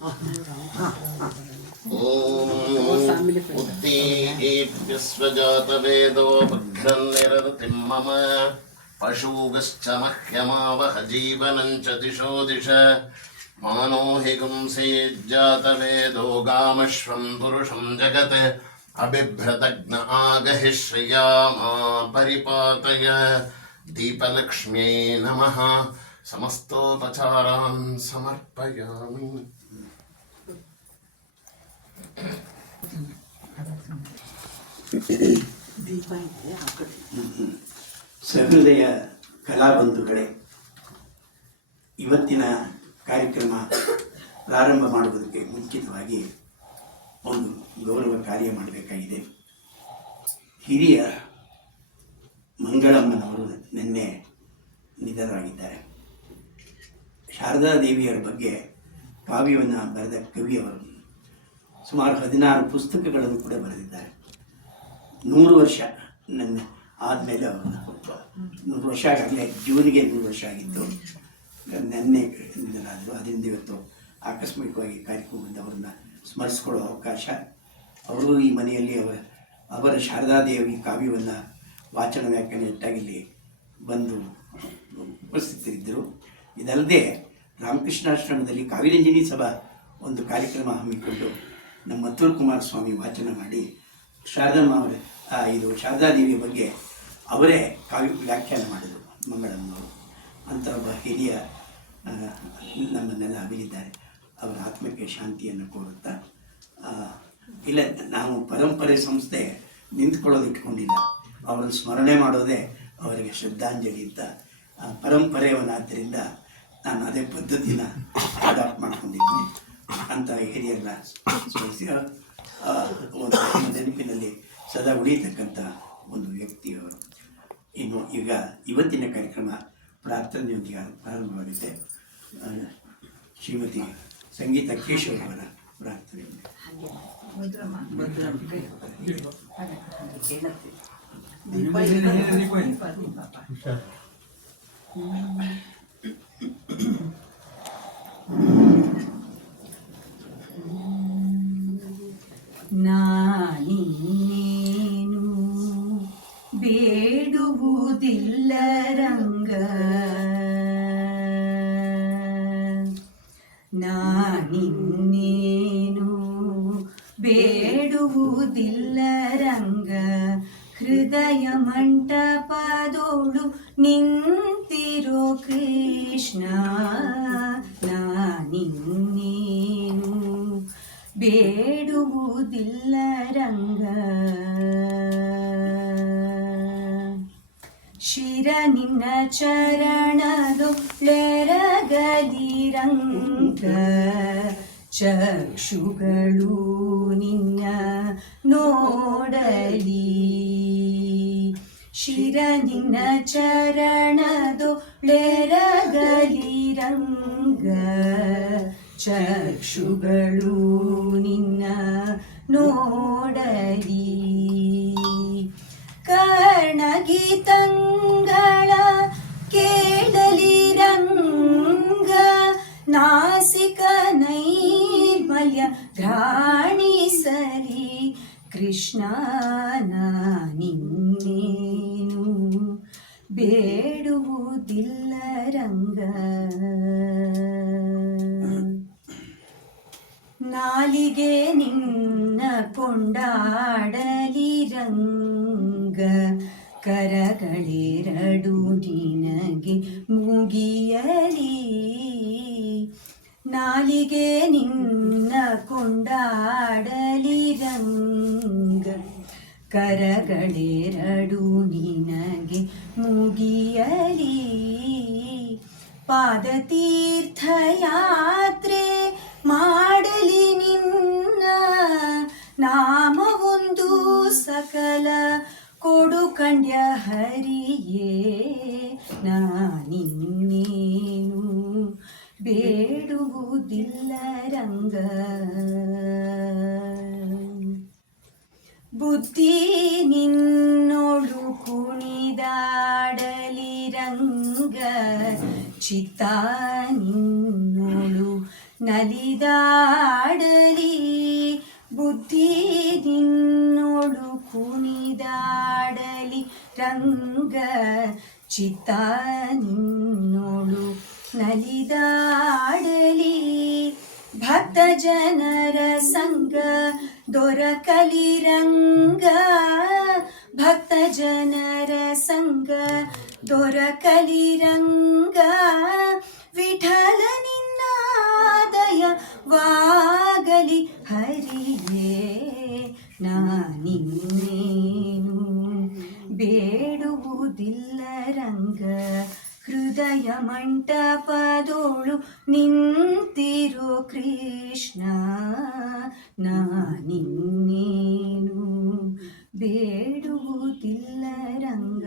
उत्तीयेभ्यस्वजातवेदो भद्रन्निरतिं मम पशूगश्च मह्यमावह जीवनं च दिशो दिश मानो हि गुंसेज्जातवेदो गामश्वं पुरुषं जगत् अबिभ्रतज्ञ आगहि श्रिया मा परिपातय दीपलक्ष्म्यै नमः समस्तोपचारान् समर्पयामि। ಸಹೃದಯ ಕಲಾಬಂಧುಗಳೇ, ಇವತ್ತಿನ ಕಾರ್ಯಕ್ರಮ ಪ್ರಾರಂಭ ಮಾಡುವುದಕ್ಕೆ ಮುಂಚಿತವಾಗಿ ಒಂದು ಗೌರವ ಕಾರ್ಯ ಮಾಡಬೇಕಾಗಿದೆ. ಹಿರಿಯ ಮಂಗಳಮ್ಮನವರು ನಿನ್ನೆ ನಿಧನರಾಗಿದ್ದಾರೆ. ಶಾರದಾ ದೇವಿಯರ ಬಗ್ಗೆ ಕಾವ್ಯವನ್ನು ಬರೆದ ಕವಿಯವರು ಸುಮಾರು 16 ಪುಸ್ತಕಗಳನ್ನು ಕೂಡ ಬರೆದಿದ್ದಾರೆ. 100 ವರ್ಷ ನನ್ನ ಆದಮೇಲೆ ಅವರು 100 ವರ್ಷ ಆಗಲೇ ಜೂನಿಗೆ 100 ವರ್ಷ ಆಗಿತ್ತು. ನೆನ್ನೆ ನಿಧನರಾದರು. ಅದರಿಂದ ಇವತ್ತು ಆಕಸ್ಮಿಕವಾಗಿ ಕಾರ್ಯಕ್ರಮ ಬಂದು ಅವರನ್ನ ಸ್ಮರಿಸ್ಕೊಳ್ಳೋ ಅವಕಾಶ. ಅವರು ಈ ಮನೆಯಲ್ಲಿ ಅವರ ಶಾರದಾದೇವಿ ಕಾವ್ಯವನ್ನು ವಾಚನ ವ್ಯಾಖ್ಯಾನ ಇಟ್ಟಾಗಿಲ್ಲಿ ಬಂದು ಉಪಸ್ಥಿತರಿದ್ದರು. ಇದಲ್ಲದೆ ರಾಮಕೃಷ್ಣಾಶ್ರಮದಲ್ಲಿ ಕಾವ್ಯರಂಜನಿ ಸಭಾ ಒಂದು ಕಾರ್ಯಕ್ರಮ ಹಮ್ಮಿಕೊಂಡು ನಮ್ಮ ಮತ್ತೂರು ಕುಮಾರಸ್ವಾಮಿ ವಾಚನ ಮಾಡಿ ಶಾರದಮ್ಮ ಅವರ ಇದು ಶಾರದಾದೇವಿಯ ಬಗ್ಗೆ ಅವರೇ ಕಾವ್ಯ ವ್ಯಾಖ್ಯಾನ ಮಾಡಿದರು ಮಂಗಳಮ್ಮನವರು. ಅಂಥ ಒಬ್ಬ ಹಿರಿಯ ನಮ್ಮನ್ನೆಲ್ಲ ಅಗಲಿದ್ದಾರೆ. ಅವರ ಆತ್ಮಕ್ಕೆ ಶಾಂತಿಯನ್ನು ಕೋರುತ್ತಾ, ಇಲ್ಲ ನಾವು ಪರಂಪರೆ ಸಂಸ್ಥೆ ನಿಂತ್ಕೊಳ್ಳೋದು ಇಟ್ಕೊಂಡಿಲ್ಲ, ಅವರನ್ನು ಸ್ಮರಣೆ ಮಾಡೋದೇ ಅವರಿಗೆ ಶ್ರದ್ಧಾಂಜಲಿ ಅಂತ ಪರಂಪರೆಯವನ್ನಾದ್ದರಿಂದ ನಾನು ಅದೇ ಪದ್ಧತಿನ ಅಡಾಪ್ಟ್ ಮಾಡ್ಕೊಂಡಿದ್ದೀನಿ ಅಂತ ಹಿರಿಯರನ್ನ ಸ್ಮರಿಸಿ ಒಂದು ನೆನಪಿನಲ್ಲಿ ಸದಾ ಉಳಿಯತಕ್ಕಂಥ ಒಂದು ವ್ಯಕ್ತಿಯವರು. ಇನ್ನು ಈಗ ಇವತ್ತಿನ ಕಾರ್ಯಕ್ರಮ ಪ್ರಾರ್ಥನೆಯೊಂದಿಗೆ ಪ್ರಾರಂಭವಾಗಿದೆ. ಶ್ರೀಮತಿ ಸಂಗೀತ ಕೇಶವ್ ಅವರ ಪ್ರಾರ್ಥನೆ. ನಾನಿನ್ನೇನು ಬೇಡುವುದಿಲ್ಲ ರಂಗ, ನಾನಿನ್ನೇನು ಬೇಡುವುದಿಲ್ಲ ರಂಗ, ಹೃದಯ ಮಂಟಪದೋಳು ನಿಂತಿರೋ ಕೃಷ್ಣ, ನಾನಿನ್ನೇನು ಬೇಡುವುದಿಲ್ಲ ರಂಗ. ಶಿರ ನಿನ್ನ ಚರಣದೊಳೆರಗಲಿ ರಂಗ, ಚಕ್ಷುಗಳು ನಿನ್ನ ನೋಡಲಿ. ಶಿರ ನಿನ್ನ ಚರಣದೊಳೆರಗಲಿ ರಂಗ, ಚಕ್ಷುಗಳು ನಿನ್ನ ನೋಡಲಿ. ಕರ್ಣಗೀತಂಗಳ ಕೇಳಲಿ ರಂಗ, ನಾಸಿಕ ನೈರ್ಮಲ್ಯ ಘ್ರಾಣಿಸಲಿ ಕೃಷ್ಣ, ನಾನಿನ್ನೇನು ಬೇಡುವುದಿಲ್ಲ ರಂಗ. ನಾಲಿಗೆ ನಿನ್ನ ಕೊಂಡಾಡಲಿ ರಂಗ, ಕರಗಳೆರಡು ನಿನಗೆ ಮುಗಿಯಲಿ. ನಾಲಿಗೆ ನಿನ್ನ ಕೊಂಡಾಡಲಿ ರಂಗ, ಕರಗಳೆರಡು ನಿನಗೆ ಮುಗಿಯಲಿ. ಪಾದತೀರ್ಥಯಾತ್ರೆ ಮಾಡಲಿ ನಿನ್ನ ನಾಮವೊಂದು ಸಕಲ ಕೊಡು ಕಂಡ್ಯ ಹರಿಯೇ, ನಾನಿನ್ನೇನು ಬೇಡುವುದಿಲ್ಲ ರಂಗ. ಬುದ್ಧಿ ನಿನ್ನೋಳು ಕುಣಿದಾಡಲಿ ರಂಗ, ಚಿತ್ತ ನಿನ್ನೋಳು ನಲಿದಾಡಲಿ ಬುದ್ಧಿ ನಿನ್ನೋಳು ಕುಣಿದಾಡಲಿ ರಂಗ ಚಿತ್ತ ನಿನ್ನೋಳು ನಲಿದಾಡಲಿ ಭಕ್ತ ಜನರ ಸಂಗ ದೊರಕಲಿ ರಂಗ ಭಕ್ತ ಜನರ ಸಂಗ ದೊರಕಲಿ ರಂಗ ವಿಠಲ ನಿನ್ನಾದಯವಾಗಲಿ ಹರಿಯೇ ನಾನಿನ್ನೇನು ಬೇಡುವುದಿಲ್ಲ ರಂಗ ಹೃದಯ ಮಂಟಪದೋಳು ನಿಂತಿರೋ ಕೃಷ್ಣ ನಾನಿನ್ನೇನು ಬೇಡುವುದಿಲ್ಲ ರಂಗ.